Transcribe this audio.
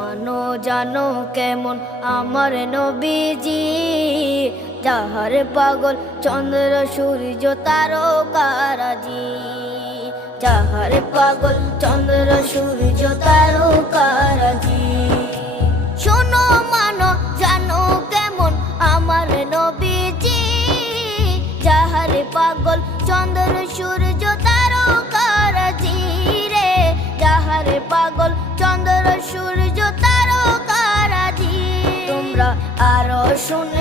মানো জানো কেমন আমার নবীজি, যাহার পাগল চন্দ্র সূর্য তারকারাজি, যাহার পাগল চন্দ্র সূর্য তারকারাজি। শোনো মানো জানো কেমন আমার নবীজি, যাহার পাগল চন্দ্র সূর্য তারকারাজি রে, যাহার পাগল চন্দ্র সূর্য তারকারাজি। তোমরা আরো শুনে